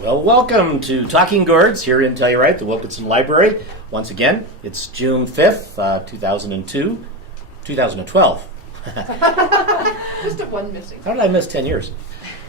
Well, welcome to Talking Gourds here in Telluride, the Wilkinson Library. Once again, it's June 5th, 2012. Just a one missing. How did I miss 10 years?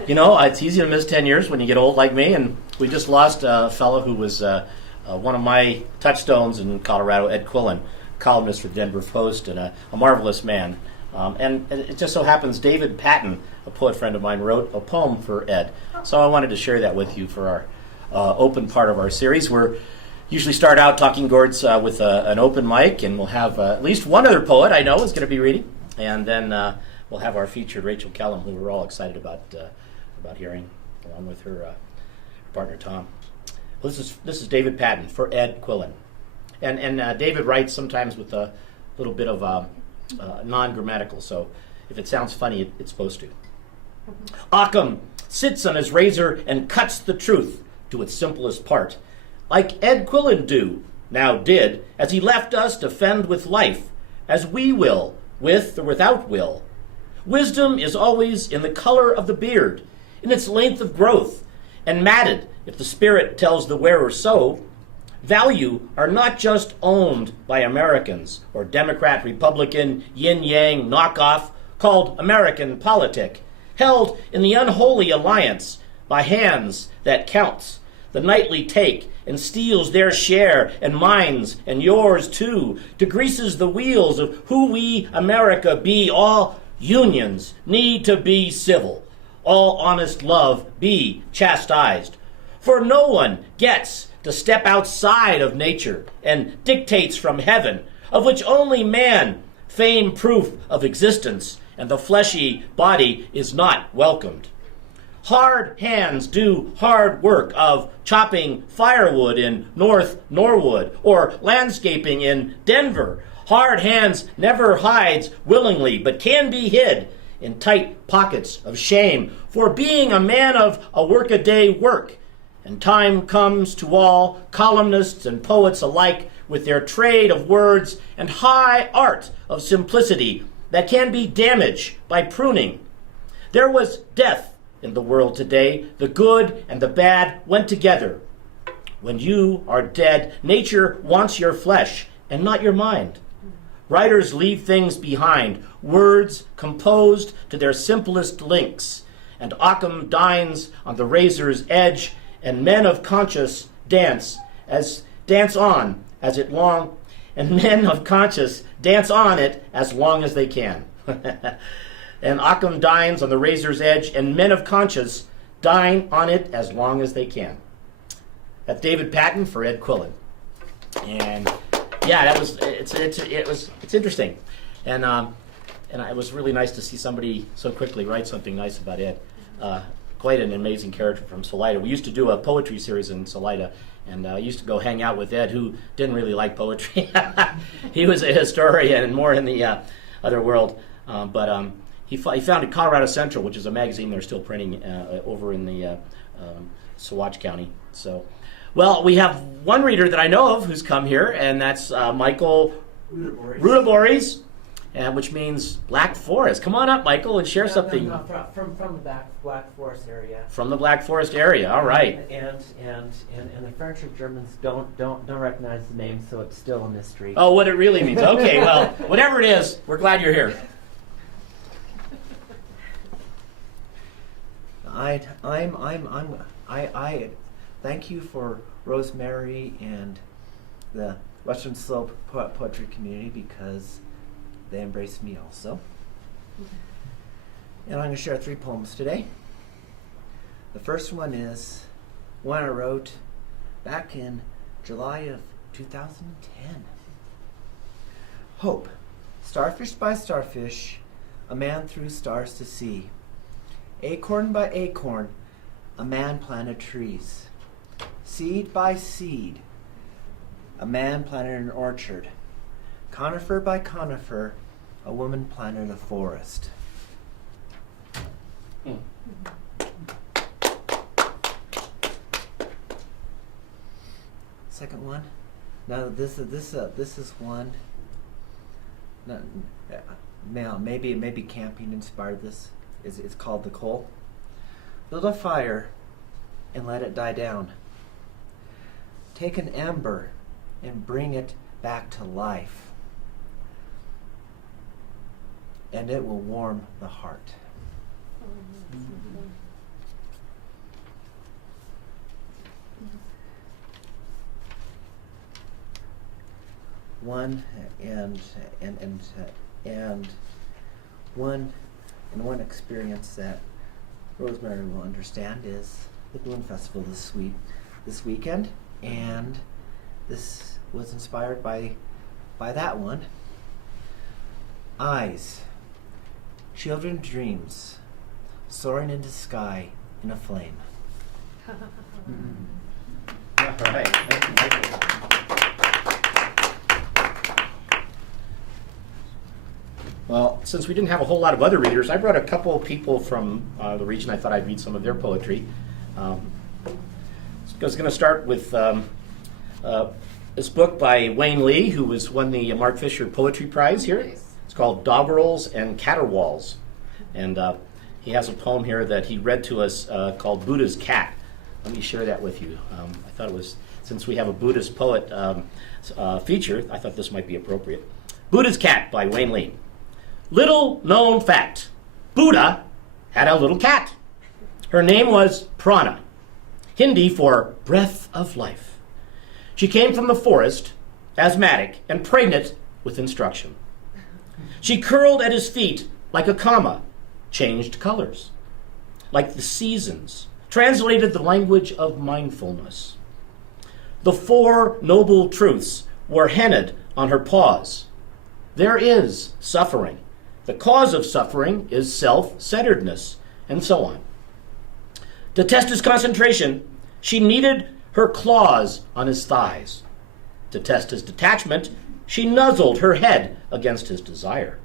You know, it's easy to miss 10 years when you get old like me, and we just lost a fellow who was one of my touchstones in Colorado, Ed Quillen, columnist for the Denver Post, and a marvelous man. And it just so happens David Patton, a poet friend of mine, wrote a poem for Ed. So I wanted to share that with you for our open part of our series. We're usually start out Talking Gourds with an open mic, and we'll have at least one other poet I know is going to be reading. And then we'll have our featured Rachel Kellum, who we're all excited about hearing, along with her partner Tom. Well, this is David Patton for Ed Quillen. And David writes sometimes with a little bit of non-grammatical, so if it sounds funny, it's supposed to. Occam sits on his razor and cuts the truth to its simplest part, like Ed Quillen now did, as he left us to fend with life, as we will, with or without will. Wisdom is always in the color of the beard, in its length of growth, and matted, if the spirit tells the wearer so. Value are not just owned by Americans or Democrat, Republican, yin-yang knockoff called American politic, held in the unholy alliance by hands that counts, the nightly take and steals their share and mine's and yours too, to greases the wheels of who we America be. All unions need to be civil, all honest love be chastised, for no one gets to step outside of nature and dictates from heaven, of which only man, fame proof of existence, and the fleshy body is not welcomed. Hard hands do hard work of chopping firewood in North Norwood or landscaping in Denver. Hard hands never hides willingly, but can be hid in tight pockets of shame for being a man of a workaday work. And time comes to all columnists and poets alike with their trade of words and high art of simplicity that can be damaged by pruning. There was death in the world today. The good and the bad went together. When you are dead, nature wants your flesh and not your mind. Writers leave things behind, words composed to their simplest links, and Occam dines on the razor's edge, and men of conscience dance on it long as long as they can. And Occam dines on the razor's edge, and men of conscience dine on it as long as they can. That's David Patton for Ed Quillen. And yeah, it's interesting, and it was really nice to see somebody so quickly write something nice about Ed. Quite an amazing character from Salida. We used to do a poetry series in Salida, and I used to go hang out with Ed, who didn't really like poetry. He was a historian and more in the other world, but he founded Colorado Central, which is a magazine they're still printing over in the Saguache County. So, well, we have one reader that I know of who's come here, and that's Michael Rudaboris. Which means Black Forest. Come on up, Michael, and share something. No, from the Black Forest area. From the Black Forest area, all right. And the French or Germans don't recognize the name, so it's still a mystery. Oh, what it really means. Okay, well, whatever it is, we're glad you're here. I thank you for Rosemerry and the Western Slope poetry community, because they embraced me also. And I'm going to share 3 poems today. The first one is one I wrote back in July of 2010. Hope. Starfish by starfish, a man threw stars to see. Acorn by acorn, a man planted trees. Seed by seed, a man planted an orchard. Conifer by conifer, a woman planted a forest. Second one. Now this is one maybe camping inspired this. It's called The Coal. Build a fire and let it die down. Take an ember and bring it back to life, and it will warm the heart. One experience that Rosemerry will understand is the Balloon Festival this weekend, and this was inspired by that one. Eyes, children dreams, soaring into sky in a flame. All right. Thank you. Well, since we didn't have a whole lot of other readers, I brought a couple of people from the region. I thought I'd read some of their poetry. I was going to start with this book by Wayne Lee, who won the Mark Fisher Poetry Prize here. Nice. It's called Doggerels and Caterwauls. And he has a poem here that he read to us called Buddha's Cat. Let me share that with you. I thought it was, since we have a Buddhist poet feature, I thought this might be appropriate. Buddha's Cat by Wayne Lee. Little known fact, Buddha had a little cat. Her name was Prana, Hindi for breath of life. She came from the forest, asthmatic and pregnant with instruction. She curled at his feet like a comma, changed colors, like the seasons, translated the language of mindfulness. The 4 noble truths were hennaed on her paws. There is suffering. The cause of suffering is self-centeredness, and so on. To test his concentration, she kneaded her claws on his thighs. To test his detachment, she nuzzled her head against his desire.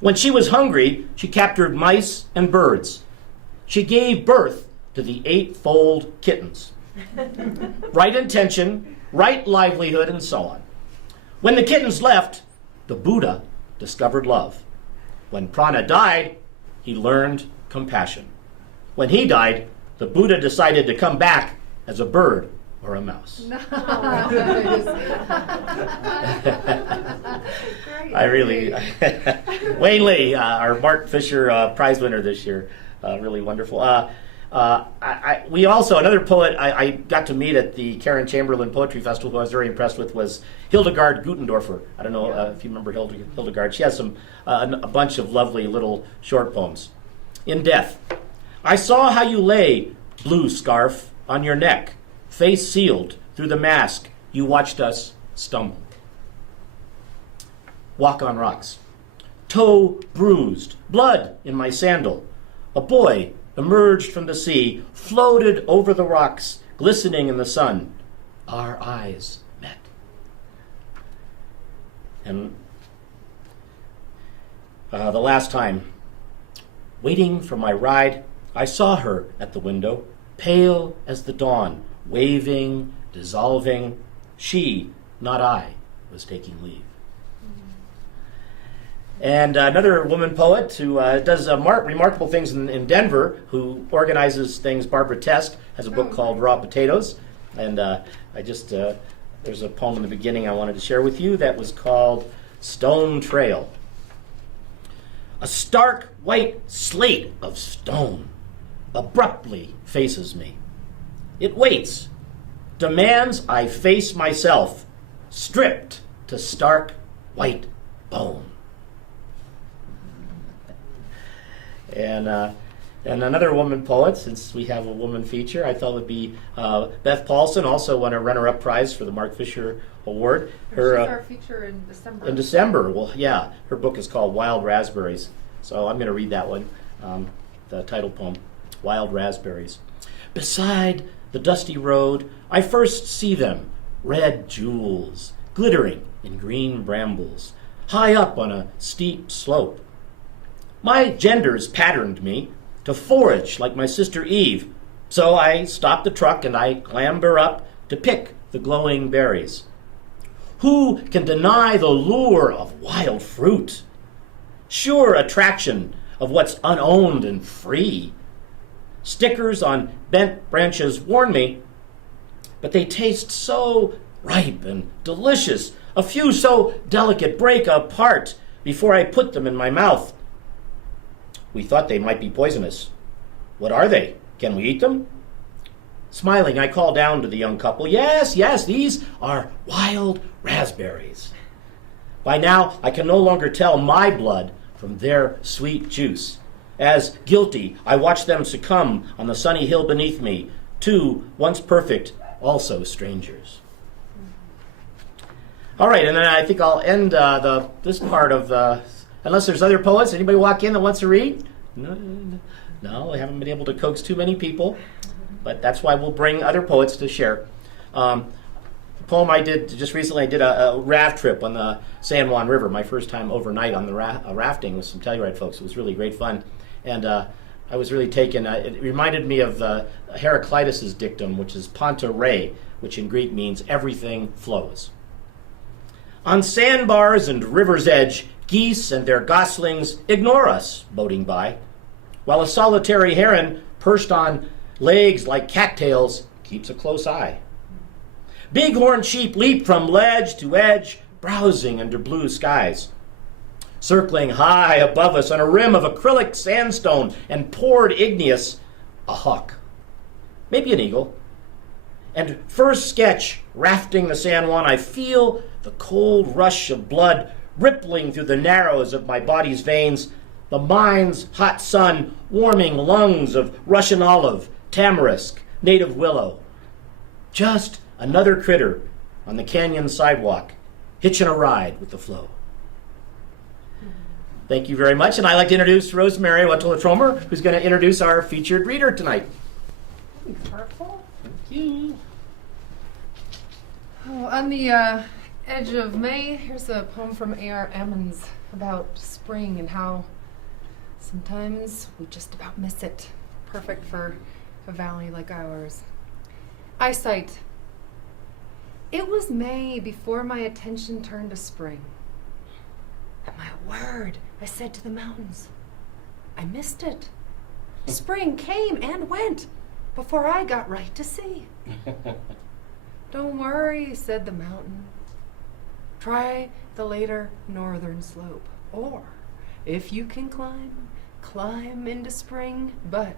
When she was hungry, she captured mice and birds. She gave birth to the 8-fold kittens. Right intention, right livelihood, and so on. When the kittens left, the Buddha discovered love. When Prana died, he learned compassion. When he died, the Buddha decided to come back as a bird or a mouse. Nice. I really, Wayne Lee, our Mark Fisher Prize winner this year, really wonderful. We also, another poet I got to meet at the Karen Chamberlain Poetry Festival who I was very impressed with was Hildegard Gutendorfer. I don't know if you remember Hildegard. She has a bunch of lovely little short poems. In Death, I saw how you lay, blue scarf, on your neck, face sealed through the mask. You watched us stumble. Walk on rocks. Toe bruised, blood in my sandal. A boy emerged from the sea, floated over the rocks, glistening in the sun. Our eyes met. And the last time, waiting for my ride, I saw her at the window, pale as the dawn, waving, dissolving. She, not I, was taking leave. And another woman poet who does remarkable things in Denver, who organizes things, Barbara Test, has a book called Raw Potatoes. And there's a poem in the beginning I wanted to share with you that was called Stone Trail. A stark white slate of stone abruptly faces me. It waits, demands I face myself, stripped to stark white bone. And another woman poet, since we have a woman feature, I thought would be Beth Paulson, also won a runner-up prize for the Mark Fisher Award. She's our feature in December. In December, well, yeah. Her book is called Wild Raspberries. So I'm going to read that one, the title poem, Wild Raspberries. Beside the dusty road, I first see them, red jewels, glittering in green brambles, high up on a steep slope. My genders patterned me to forage like my sister Eve, so I stop the truck and I clamber up to pick the glowing berries. Who can deny the lure of wild fruit? Sure attraction of what's unowned and free. Stickers on bent branches warn me, but they taste so ripe and delicious. A few so delicate break apart before I put them in my mouth. We thought they might be poisonous. What are they? Can we eat them? Smiling, I call down to the young couple, yes, these are wild raspberries. By now, I can no longer tell my blood from their sweet juice. As guilty, I watch them succumb on the sunny hill beneath me, two once perfect, also strangers. All right, and then I think I'll end this part of unless there's other poets. Anybody walk in that wants to read? No, I haven't been able to coax too many people, but that's why we'll bring other poets to share. The poem I did just recently, I did a raft trip on the San Juan River, my first time overnight on the rafting with some Telluride folks. It was really great fun. And I was really taken. It reminded me of Heraclitus' dictum, which is Panta Rei, which in Greek means everything flows. On sandbars and river's edge, geese and their goslings ignore us boating by, while a solitary heron, perched on legs like cattails, keeps a close eye. Bighorn sheep leap from ledge to edge, browsing under blue skies. Circling high above us on a rim of acrylic sandstone and poured igneous, a hawk, maybe an eagle. And first sketch, rafting the San Juan, I feel the cold rush of blood rippling through the narrows of my body's veins, the mind's hot sun warming lungs of Russian olive, tamarisk, native willow. Just another critter on the canyon sidewalk, hitching a ride with the flow. Thank you very much, and I'd like to introduce Rosemerry Wahtola Trommer, who's going to introduce our featured reader tonight. Purple. Thank you. Oh, on the edge of May, here's a poem from A.R. Ammons about spring and how sometimes we just about miss it. Perfect for a valley like ours. Eyesight. It was May before my attention turned to spring. At my word, I said to the mountains, I missed it. Spring came and went before I got right to see. Don't worry, said the mountain. Try the later northern slope. Or, if you can climb into spring. But,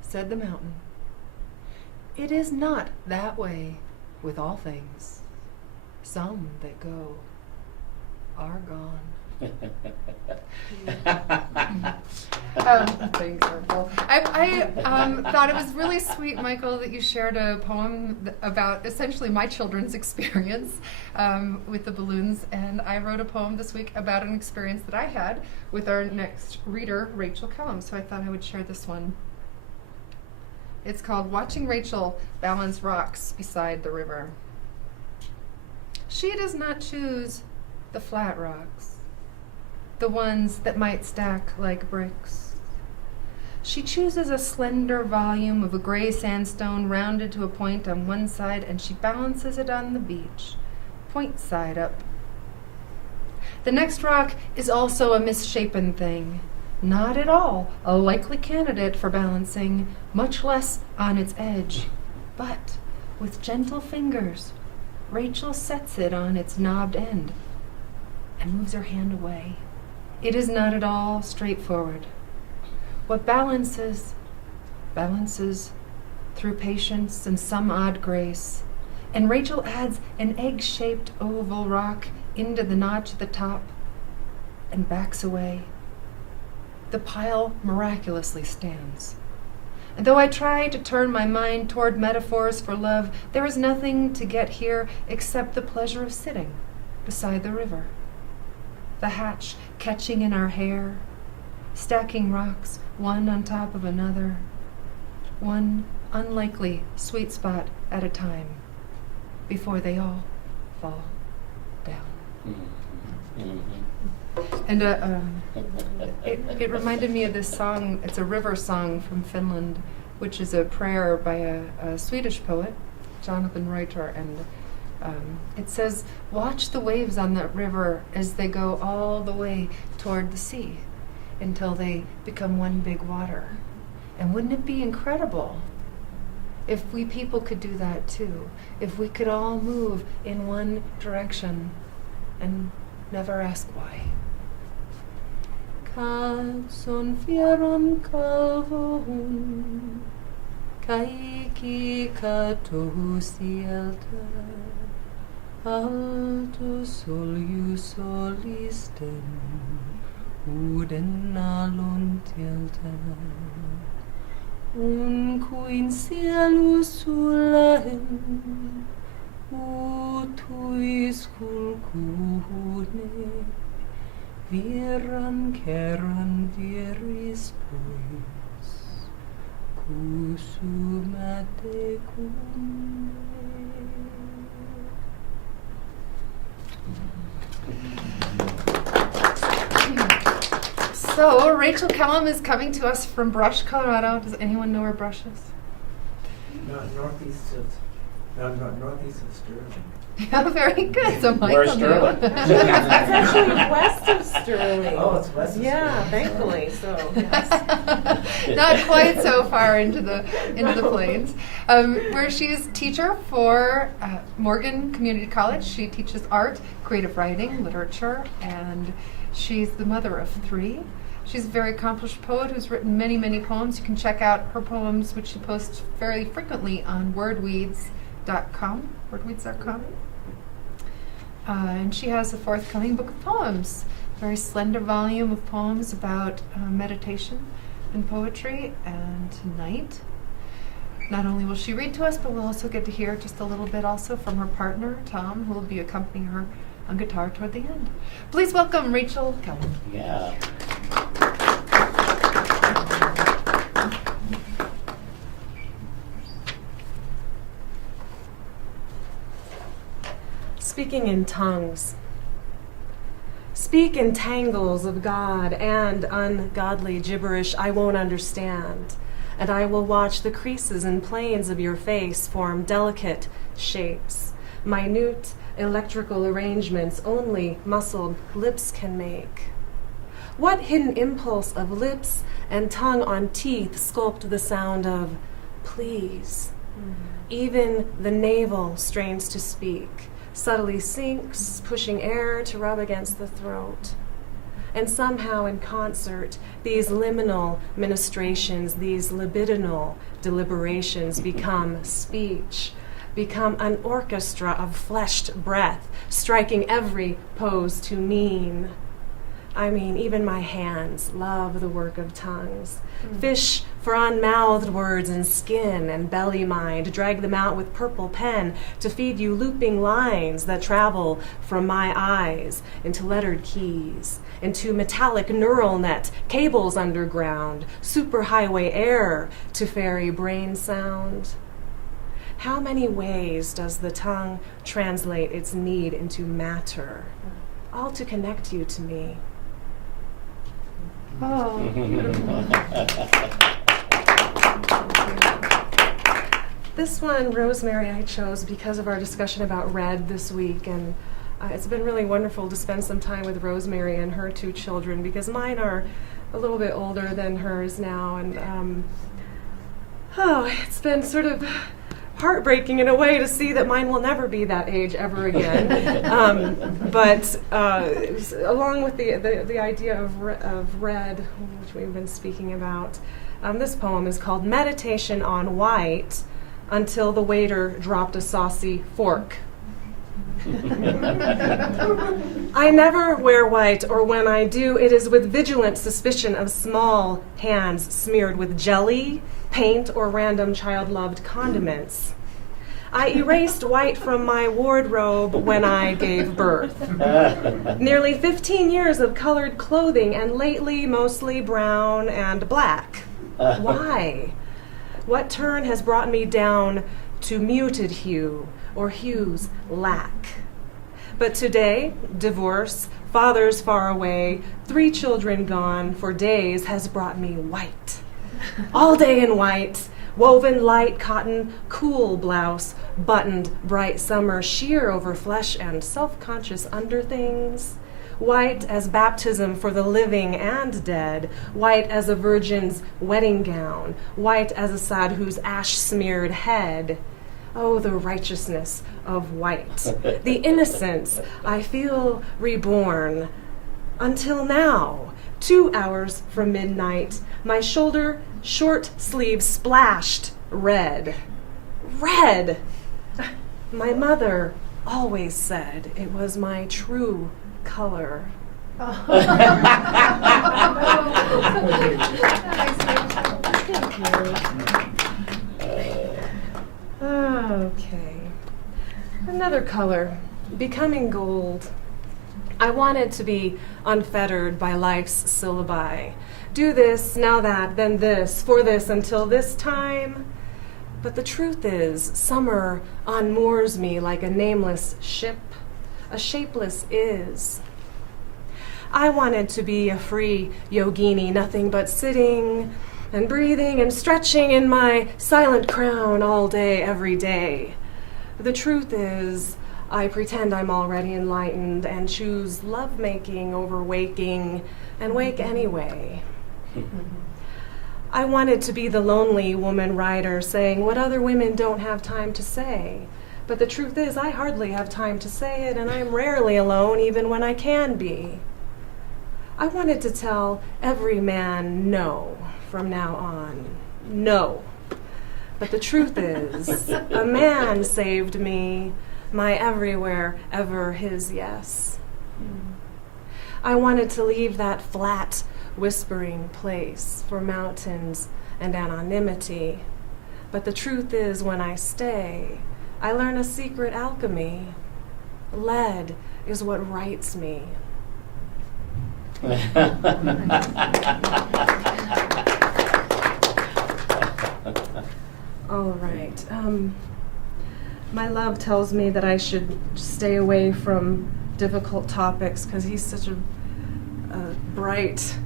said the mountain, it is not that way with all things. Some that go are gone. Thanks, Purple. I thought it was really sweet, Michael, that you shared a poem about essentially my children's experience with the balloons, and I wrote a poem this week about an experience that I had with our next reader, Rachel Kellum, so I thought I would share this one. It's called Watching Rachel Balance Rocks Beside the River. She does not choose the flat rocks, the ones that might stack like bricks. She chooses a slender volume of a gray sandstone rounded to a point on one side, and she balances it on the beach, point side up. The next rock is also a misshapen thing, not at all a likely candidate for balancing, much less on its edge. But with gentle fingers, Rachel sets it on its knobbed end and moves her hand away. It is not at all straightforward. What balances through patience and some odd grace, and Rachel adds an egg-shaped oval rock into the notch at the top and backs away. The pile miraculously stands. And though I try to turn my mind toward metaphors for love, there is nothing to get here except the pleasure of sitting beside the river. The hatch catching in our hair, stacking rocks one on top of another, one unlikely sweet spot at a time, before they all fall down. And it reminded me of this song. It's a river song from Finland, which is a prayer by a Swedish poet, Jonathan Reuter, and It says, watch the waves on that river as they go all the way toward the sea until they become one big water. And wouldn't it be incredible if we people could do that too? If we could all move in one direction and never ask why. Son fieron calvon, kaiki kato sielta, alto soliu solisten, uden alon tielta, quin cielus sulahem, utuis culcune, viram ceram viris puis, cusumate cum. So, Rachel Kellum is coming to us from Brush, Colorado. Does anyone know where Brush is? Northeast of Sterling. Yeah, very good. So Michael Where's knew. Sterling? It's actually west of Sterling. Oh, it's west of Yeah, Sterling. thankfully. So yes. Not quite so far into the plains. Where she's teacher for Morgan Community College. She teaches art, creative writing, literature, and she's the mother of 3. She's a very accomplished poet who's written many, many poems. You can check out her poems, which she posts very frequently on wordweeds.com. And she has a forthcoming book of poems, a very slender volume of poems about meditation and poetry. And tonight, not only will she read to us, but we'll also get to hear just a little bit also from her partner, Tom, who will be accompanying her on guitar toward the end. Please welcome Rachel Kellum. Yeah. Speaking in tongues. Speak in tangles of God and ungodly gibberish I won't understand, and I will watch the creases and planes of your face form delicate shapes, minute electrical arrangements only muscled lips can make. What hidden impulse of lips and tongue on teeth sculpt the sound of please? Even the navel strains to speak, subtly sinks, pushing air to rub against the throat. And somehow in concert, these liminal ministrations, these libidinal deliberations become speech, become an orchestra of fleshed breath, striking every pose to mean. I mean, even my hands love the work of tongues. Fish for unmouthed words and skin and belly mind, drag them out with purple pen to feed you looping lines that travel from my eyes into lettered keys, into metallic neural net, cables underground, superhighway air to fairy brain sound. How many ways does the tongue translate its need into matter, all to connect you to me? Oh. This one, Rosemerry, I chose because of our discussion about red this week, and it's been really wonderful to spend some time with Rosemerry and her 2 children, because mine are a little bit older than hers now, and it's been sort of heartbreaking in a way to see that mine will never be that age ever again. But along with the idea of red, which we've been speaking about, this poem is called Meditation on White Until the Waiter Dropped a Saucy Fork. I never wear white, or when I do, it is with vigilant suspicion of small hands smeared with jelly, paint, or random child-loved condiments. I erased white from my wardrobe when I gave birth. Nearly 15 years of colored clothing, and lately mostly brown and black. Why? What turn has brought me down to muted hue, or hue's lack? But today, divorce, fathers far away, 3 children gone for days has brought me white. All day in white, Woven light cotton, cool blouse, buttoned bright summer, sheer over flesh and self-conscious underthings. White as baptism for the living and dead, white as a virgin's wedding gown, white as a sadhu's ash-smeared head. Oh, the righteousness of white, the innocence I feel reborn. Until now, 2 hours from midnight, my shoulder short sleeve splashed red. Red! My mother always said it was my true color. Okay. Another color, becoming gold. I wanted to be unfettered by life's syllabi. Do this, now that, then this, for this, until this time. But the truth is, summer unmoors me like a nameless ship, a shapeless is. I wanted to be a free yogini, nothing but sitting and breathing and stretching in my silent crown all day, every day. The truth is, I pretend I'm already enlightened and choose lovemaking over waking and wake anyway. I wanted to be the lonely woman writer saying what other women don't have time to say. But the truth is, I hardly have time to say it, and I'm rarely alone even when I can be. I wanted to tell every man no from now on. No. But the truth is, a man saved me, my everywhere, ever his yes. I wanted to leave that flat, whispering place for mountains and anonymity. But the truth is, when I stay, I learn a secret alchemy. Lead is what writes me. All right. My love tells me that I should stay away from difficult topics because he's such a bright,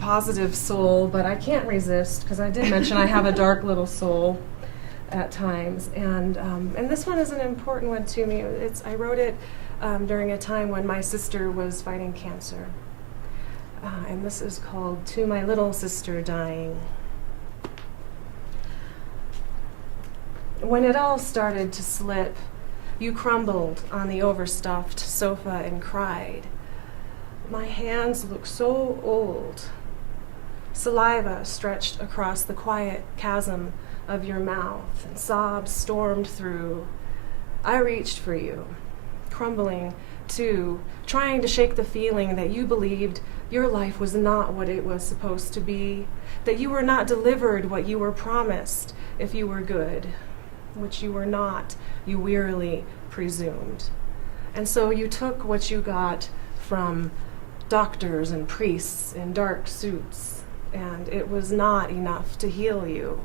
positive soul, but I can't resist because I did mention I have a dark little soul at times, and this one is an important one to me. I wrote it during a time when my sister was fighting cancer, and this is called "To My Little Sister Dying." When it all started to slip, you crumbled on the overstuffed sofa and cried. My hands look so old. Saliva stretched across the quiet chasm of your mouth, and sobs stormed through. I reached for you, crumbling too, trying to shake the feeling that you believed your life was not what it was supposed to be, that you were not delivered what you were promised if you were good, which you were not, you wearily presumed. And so you took what you got from doctors and priests in dark suits, and it was not enough to heal you.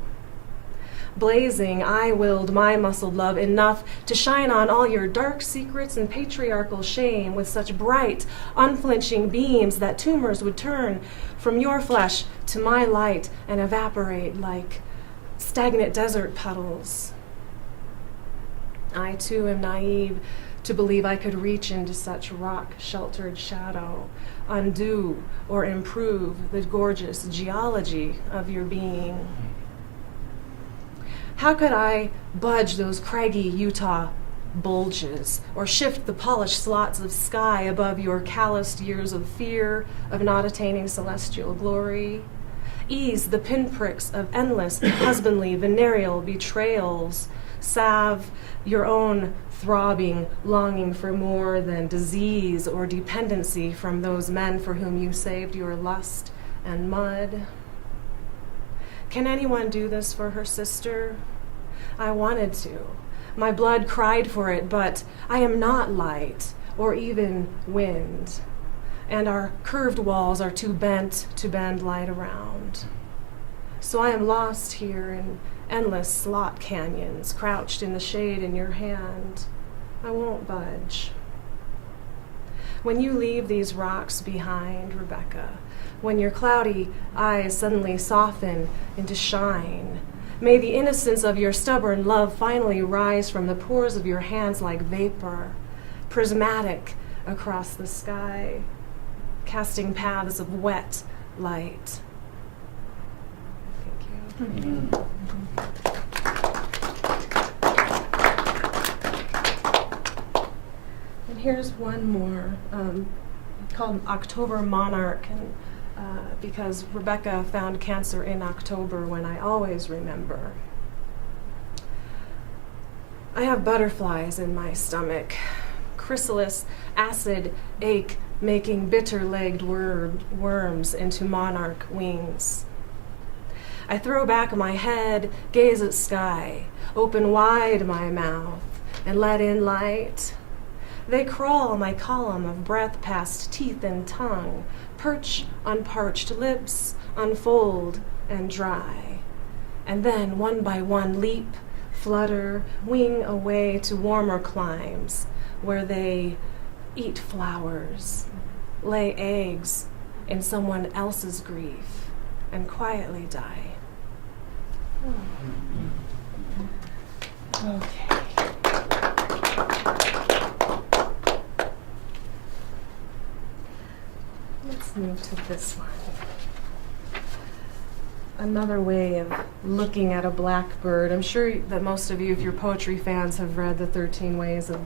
Blazing, I willed my muscled love enough to shine on all your dark secrets and patriarchal shame with such bright, unflinching beams that tumors would turn from your flesh to my light and evaporate like stagnant desert puddles. I too am naive to believe I could reach into such rock-sheltered shadow, undo or improve the gorgeous geology of your being. How could I budge those craggy Utah bulges or shift the polished slots of sky above your calloused years of fear of not attaining celestial glory? Ease the pinpricks of endless husbandly venereal betrayals, salve your own throbbing longing for more than disease or dependency from those men for whom you saved your lust and mud. Can anyone do this for her sister? I wanted to. My blood cried for it, but I am not light or even wind, and our curved walls are too bent to bend light around. So I am lost here in endless slot canyons, crouched in the shade in your hand. I won't budge. When you leave these rocks behind, Rebecca, when your cloudy eyes suddenly soften into shine, May the innocence of your stubborn love finally rise from the pores of your hands like vapor, prismatic across the sky, casting paths of wet light. Thank you. And here's one more called October Monarch, and because Rebecca found cancer in October when I always remember. I have butterflies in my stomach, chrysalis, acid, ache, making bitter-legged worms into monarch wings. I throw back my head, gaze at sky, open wide my mouth, and let in light. They crawl my column of breath past teeth and tongue, perch on parched lips, unfold and dry, and then one by one leap, flutter, wing away to warmer climes, where they eat flowers, lay eggs in someone else's grief, and quietly die. Okay. Let's move to this one. Another way of looking at a blackbird. I'm sure that most of you, if you're poetry fans, have read the 13 Ways of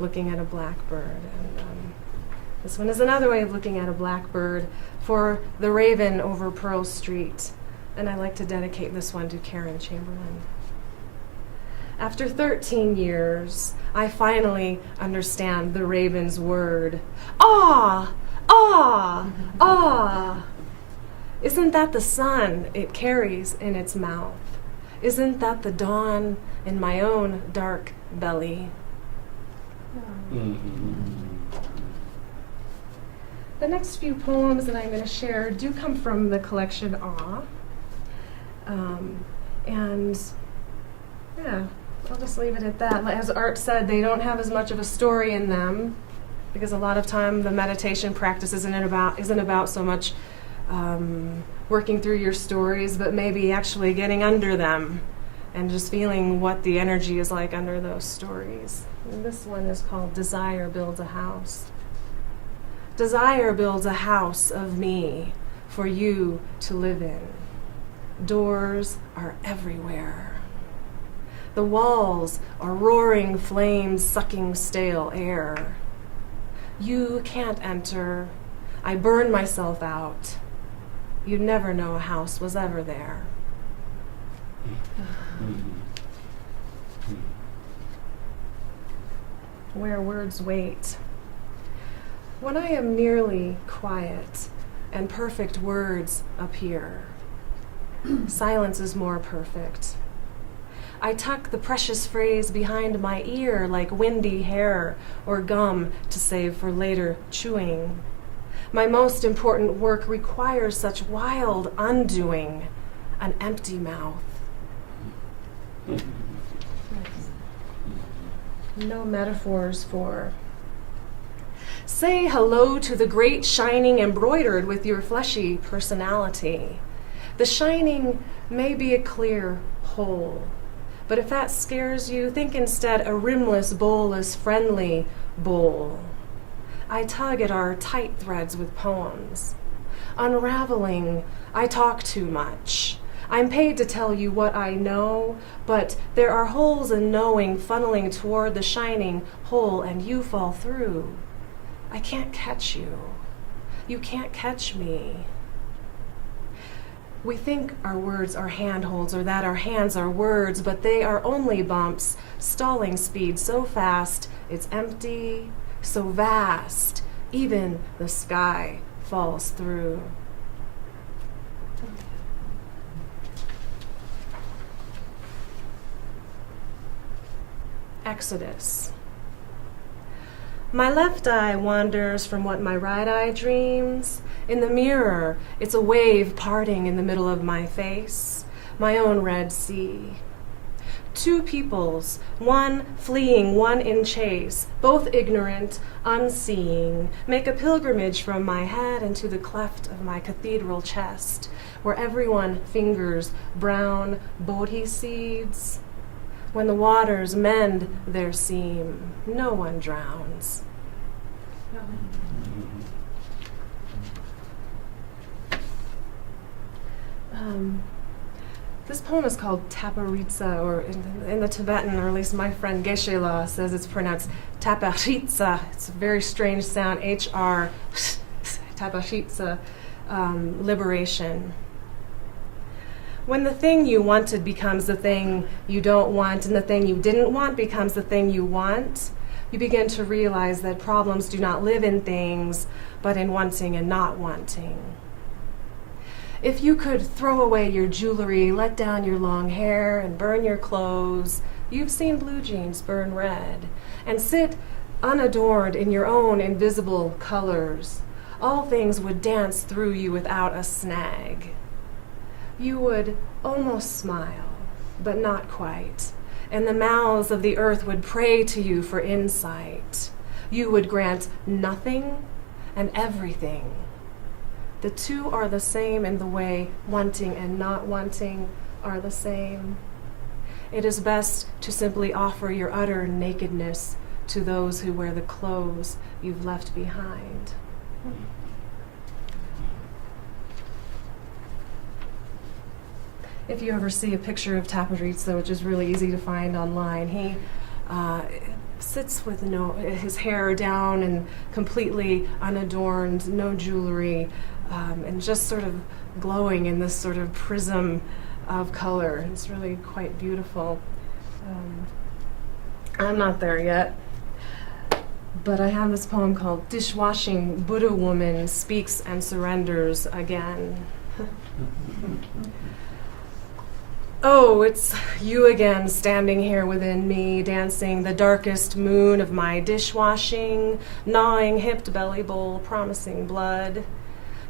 Looking at a Blackbird. And this one is another way of looking at a blackbird for the raven over Pearl Street. And I like to dedicate this one to Karen Chamberlain. After 13 years, I finally understand the raven's word. Ah! Ah! Ah! Isn't that the sun it carries in its mouth? Isn't that the dawn in my own dark belly? The next few poems that I'm going to share do come from the collection Awe. And yeah, I'll just leave it at that. As Art said, they don't have as much of a story in them, because a lot of time the meditation practice isn't about so much working through your stories, but maybe actually getting under them and just feeling what the energy is like under those stories. And this one is called Desire Builds a House. Desire builds a house of me for you to live in. Doors are everywhere. The walls are roaring flames sucking stale air. You can't enter. I burn myself out. You'd never know a house was ever there. Where words wait. When I am nearly quiet and perfect words appear, silence is more perfect. I tuck the precious phrase behind my ear like windy hair or gum to save for later chewing. My most important work requires such wild undoing, an empty mouth. No metaphors for. Say hello to the great shining embroidered with your fleshy personality. The shining may be a clear hole, but if that scares you, think instead a rimless, bowlless, friendly bowl. I tug at our tight threads with poems. Unraveling, I talk too much. I'm paid to tell you what I know, but there are holes in knowing funneling toward the shining hole, and you fall through. I can't catch you. You can't catch me. We think our words are handholds or that our hands are words, but they are only bumps, stalling speed so fast it's empty, so vast, even the sky falls through. Exodus. My left eye wanders from what my right eye dreams. In the mirror, it's a wave parting in the middle of my face, my own Red Sea. Two peoples, one fleeing, one in chase, both ignorant, unseeing, make a pilgrimage from my head into the cleft of my cathedral chest, where everyone fingers brown bodhi seeds. When the waters mend their seam, no one drowns. This poem is called Taparitsa, or in the Tibetan, or at least my friend Geshe-la says it's pronounced Taparitsa. It's a very strange sound, HR, Taparitsa, liberation. When the thing you wanted becomes the thing you don't want, and the thing you didn't want becomes the thing you want, you begin to realize that problems do not live in things, but in wanting and not wanting. If you could throw away your jewelry, let down your long hair, and burn your clothes, you've seen blue jeans burn red, and sit unadorned in your own invisible colors, all things would dance through you without a snag. You would almost smile, but not quite, and the mouths of the earth would pray to you for insight. You would grant nothing and everything. The two are the same in the way wanting and not wanting are the same. It is best to simply offer your utter nakedness to those who wear the clothes you've left behind. If you ever see a picture of Taparitsa, which is really easy to find online, he sits with his hair down and completely unadorned, no jewelry, and just sort of glowing in this sort of prism of color. It's really quite beautiful. I'm not there yet, but I have this poem called Dishwashing Buddha Woman Speaks and Surrenders Again. Oh, it's you again, standing here within me, dancing the darkest moon of my dishwashing, gnawing hipped belly bowl, promising blood.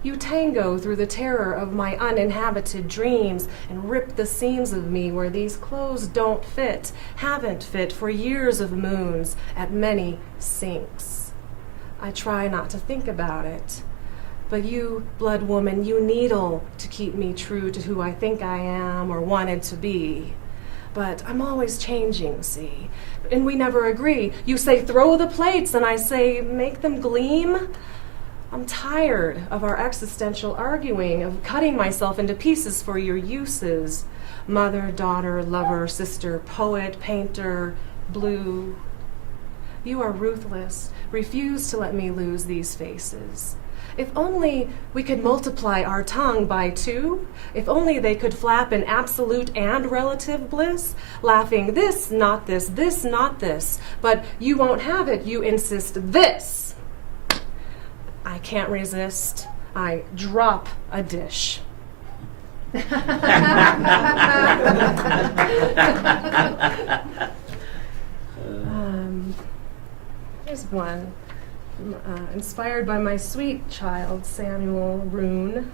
You tango through the terror of my uninhabited dreams and rip the seams of me where these clothes don't fit, haven't fit for years of moons at many sinks. I try not to think about it. But you, blood woman, you needle to keep me true to who I think I am or wanted to be. But I'm always changing, see? And we never agree. You say, throw the plates, and I say, make them gleam. I'm tired of our existential arguing, of cutting myself into pieces for your uses. Mother, daughter, lover, sister, poet, painter, blue. You are ruthless. Refuse to let me lose these faces. If only we could multiply our tongue by 2, if only they could flap in absolute and relative bliss, laughing this, not this, not this, but you won't have it, you insist this. I can't resist. I drop a dish. Here's one. Inspired by my sweet child, Samuel Roon.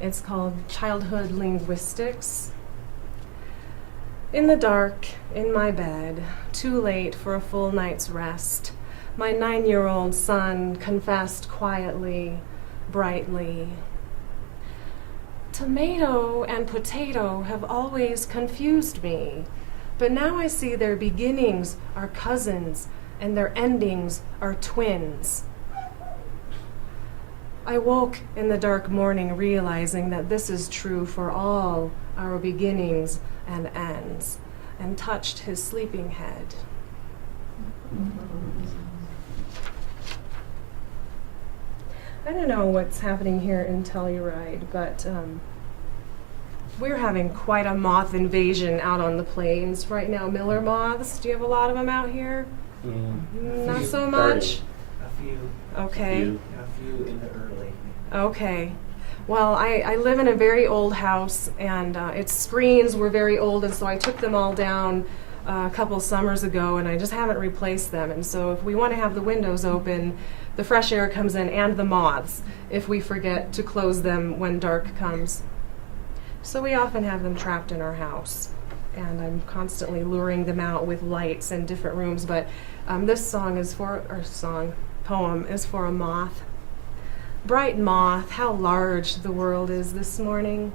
It's called Childhood Linguistics. In the dark, in my bed, too late for a full night's rest, my 9-year-old son confessed quietly, brightly. Tomato and potato have always confused me, but now I see their beginnings are cousins and their endings are twins. I woke in the dark morning realizing that this is true for all our beginnings and ends, and touched his sleeping head. I don't know what's happening here in Telluride, but we're having quite a moth invasion out on the plains right now. Miller moths, do you have a lot of them out here? Not so much? A few. Okay. A few in the early. Okay. Well, I live in a very old house, and its screens were very old, and so I took them all down a couple summers ago, and I just haven't replaced them. And so if we want to have the windows open, the fresh air comes in and the moths if we forget to close them when dark comes. So we often have them trapped in our house. and I'm constantly luring them out with lights in different rooms. But this poem is for a moth. Bright moth, how large the world is this morning.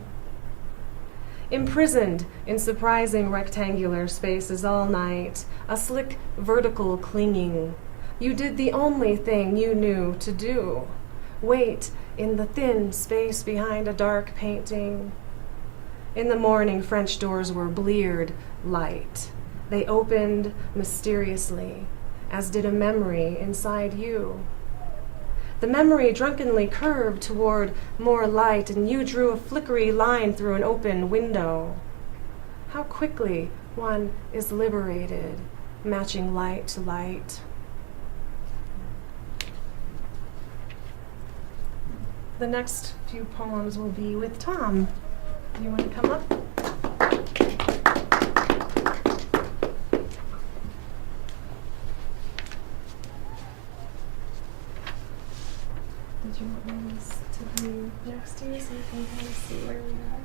Imprisoned in surprising rectangular spaces all night, a slick vertical clinging. You did the only thing you knew to do. Wait in the thin space behind a dark painting. In the morning, French doors were bleared light. They opened mysteriously, as did a memory inside you. The memory drunkenly curved toward more light, and you drew a flickery line through an open window. How quickly one is liberated, matching light to light. The next few poems will be with Tom. You want to come up? Did you want these to be next to you so you can kind of see where we are?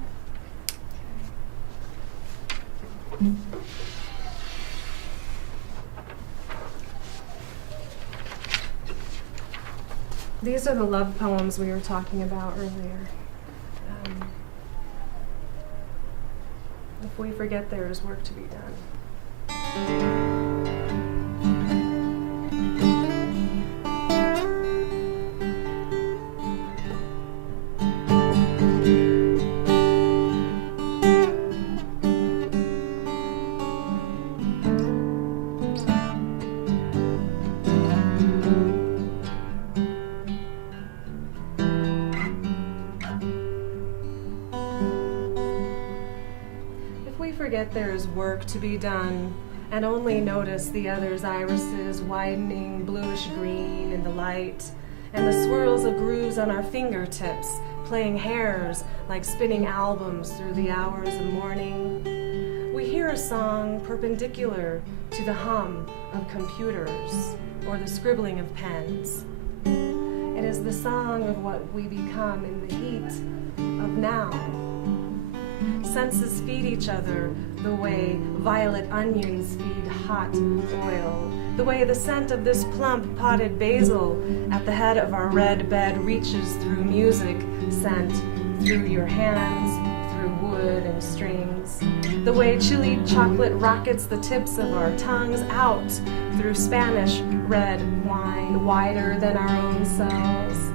These are the love poems we were talking about earlier. If we forget, there is work to be done. There is work to be done, and only notice the other's irises widening bluish green in the light, and the swirls of grooves on our fingertips playing hairs like spinning albums through the hours of morning. We hear a song perpendicular to the hum of computers or the scribbling of pens. It is the song of what we become in the heat of now. Senses feed each other the way violet onions feed hot oil, the way the scent of this plump potted basil at the head of our red bed reaches through music sent through your hands, through wood and strings, the way chili chocolate rockets the tips of our tongues out through Spanish red wine wider than our own selves,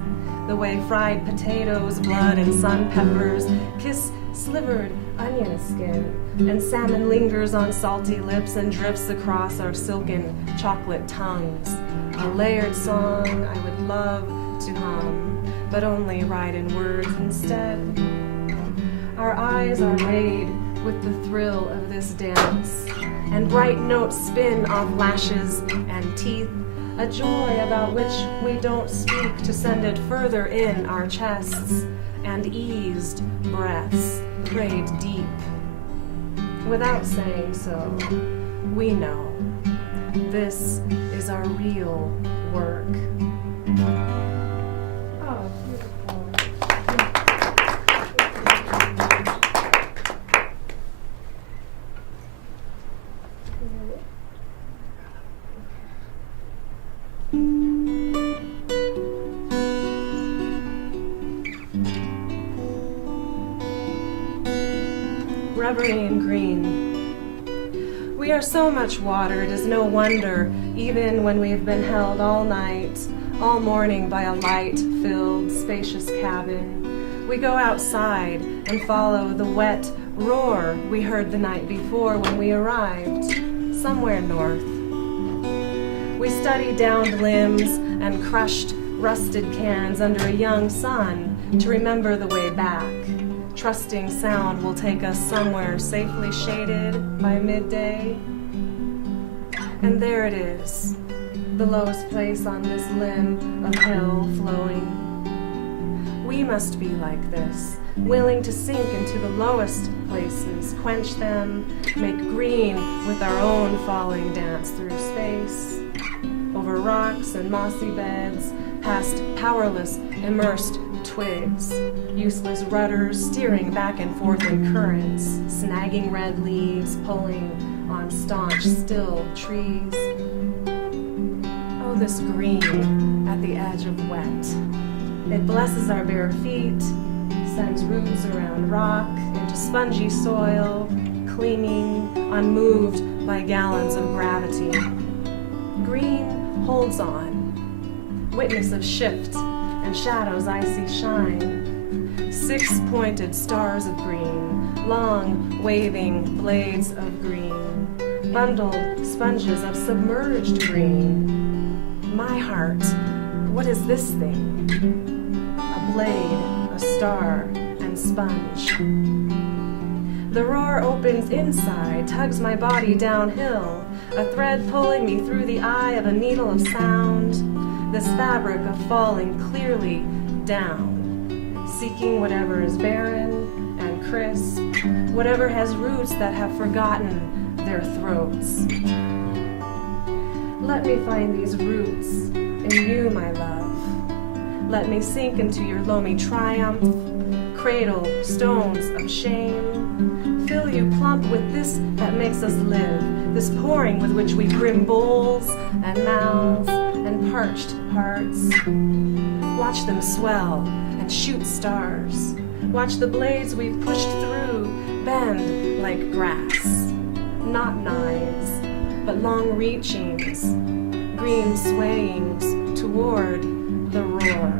the way fried potatoes, blood, and sun peppers kiss slivered onion skin, and salmon lingers on salty lips and drifts across our silken chocolate tongues. A layered song I would love to hum, but only write in words instead. Our eyes are rayed with the thrill of this dance, and bright notes spin off lashes and teeth, a joy about which we don't speak to send it further in our chests, and eased breaths prayed deep. Without saying so, we know this is our real work. Oh, beautiful. Reverie in green. We are so much water, it is no wonder, even when we've been held all night, all morning by a light-filled, spacious cabin. We go outside and follow the wet roar we heard the night before when we arrived, somewhere north. We study downed limbs and crushed, rusted cans under a young sun to remember the way back, trusting sound will take us somewhere safely shaded by midday. And there it is, the lowest place on this limb of hill flowing. We must be like this, willing to sink into the lowest places, quench them, make green with our own falling dance through space, over rocks and mossy beds, past powerless, immersed twigs, useless rudders steering back and forth in currents, snagging red leaves, pulling on staunch, still trees. Oh, this green at the edge of wet. It blesses our bare feet, sends roots around rock into spongy soil, clinging, unmoved by gallons of gravity. Green holds on, witness of shift and shadows I see shine. 6 pointed stars of green, long waving blades of green, bundled sponges of submerged green. My heart, what is this thing? A blade, a star, and sponge. The roar opens inside, tugs my body downhill, a thread pulling me through the eye of a needle of sound, this fabric of falling clearly down, seeking whatever is barren and crisp, whatever has roots that have forgotten their throats. Let me find these roots in you, my love. Let me sink into your loamy triumph, cradle stones of shame, fill you plump with this that makes us live, this pouring with which we brim bowls and mouths and parched hearts. Watch them swell and shoot stars. Watch the blades we've pushed through bend like grass. Not knives, but long reachings, green swayings toward the roar.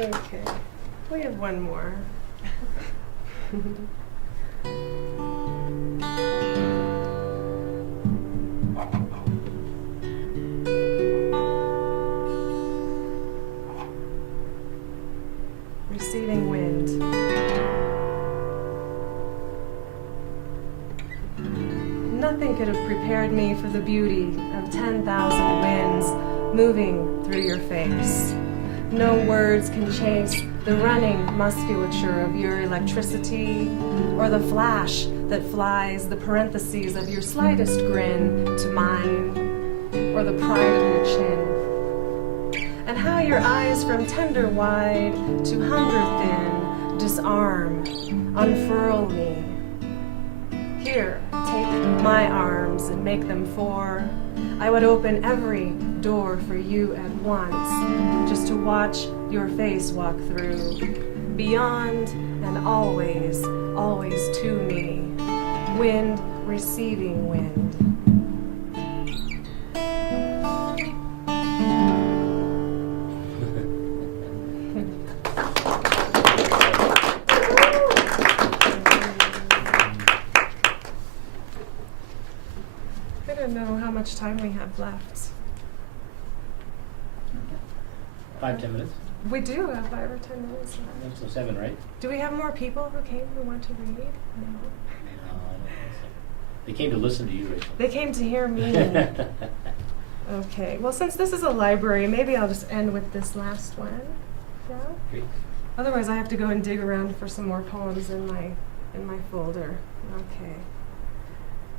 Okay, we have one more. Receiving wind. Nothing could have prepared me for the beauty of 10,000 winds moving through your face. No words can chase the running musculature of your electricity, or the flash that flies the parentheses of your slightest grin to mine, or the pride of your chin. And how your eyes from tender wide to hunger thin disarm, unfurl me. Here, take my arms and make them four. I would open every door for you at once, just to watch your face walk through, beyond and always, always to me. Wind receiving wind. I don't know how much time we have left. 5-10 minutes. We do have 5 or 10 minutes left. I think so, 7, right? Do we have more people who came who want to read? No. No, I don't think so. They came to listen to you, Rachel. They came to hear me. Okay. Well, since this is a library, maybe I'll just end with this last one. Yeah. Great. Otherwise, I have to go and dig around for some more poems in my folder. Okay.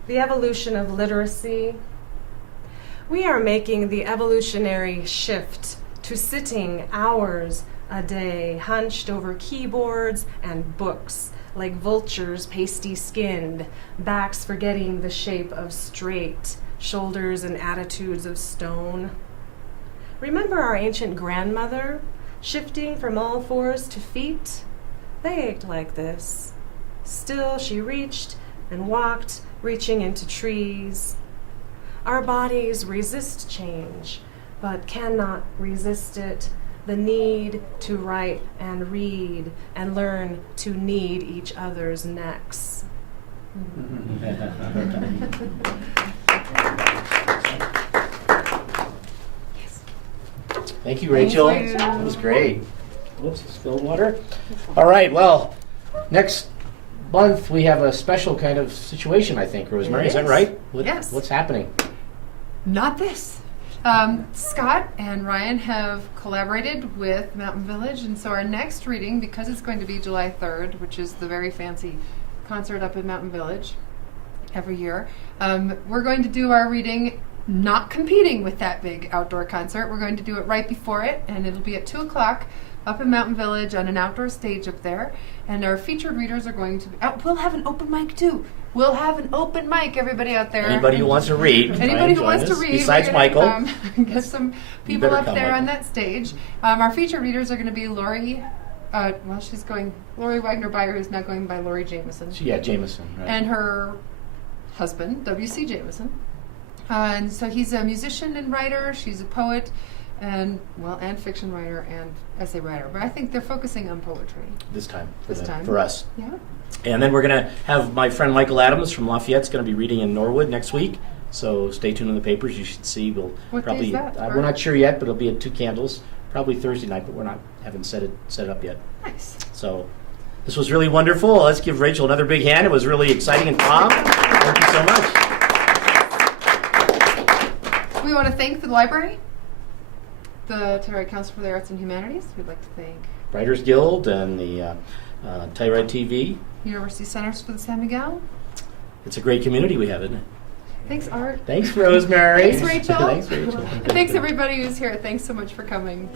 The evolution of literacy. We are making the evolutionary shift to sitting hours a day, hunched over keyboards and books, like vultures pasty-skinned, backs forgetting the shape of straight, shoulders and attitudes of stone. Remember our ancient grandmother, shifting from all fours to feet? They ached like this. Still she reached and walked, reaching into trees. Our bodies resist change, but cannot resist it. The need to write and read and learn to knead each other's necks. Thank you, Rachel. Thank you. That was great. Whoops, spilled water. All right, well, next month we have a special kind of situation, I think, Rosemary. Is that is. right? Yes. What's happening? not this. Scott and Ryan have collaborated with Mountain Village, and so our next reading, because it's going to be July 3rd, which is the very fancy concert up in Mountain Village every year, we're going to do our reading not competing with that big outdoor concert. We're going to do it right before it, and it'll be at 2 o'clock up in Mountain Village on an outdoor stage up there. And our featured readers are going to be we'll have an open mic too. We'll have an open mic, everybody out there. Anybody who wants to read. Anybody who wants to read. Besides we're Michael. gonna, get some people better up come, there on Michael. that stage. Our featured readers are going to be Lori, Lori Wagner-Beyer, who's now going by Lori Jameson. Jameson, right. And her husband, W.C. Jameson. And so he's a musician and writer. She's a poet and fiction writer and essay writer. But I think they're focusing on poetry. This time. Time. For us. Yeah. And then we're going to have my friend Michael Adams from Lafayette's going to be reading in Norwood next week. So stay tuned in the papers. You should see. We'll What probably. day is that? We're not sure yet, but it'll be at 2 Candles. Probably Thursday night, but haven't set it up yet. Nice. So this was really wonderful. Let's give Rachel another big hand. It was really exciting and calm. Thank you so much. We want to thank the library, the Telluride Council for the Arts and Humanities. We'd like to thank Writers Guild and the Telluride TV. University Centers for the San Miguel. It's a great community we have, isn't it? Thanks, Art. Thanks, Rosemerry. Thanks, Rachel. Thanks, Rachel. And thanks, everybody who's here. Thanks so much for coming.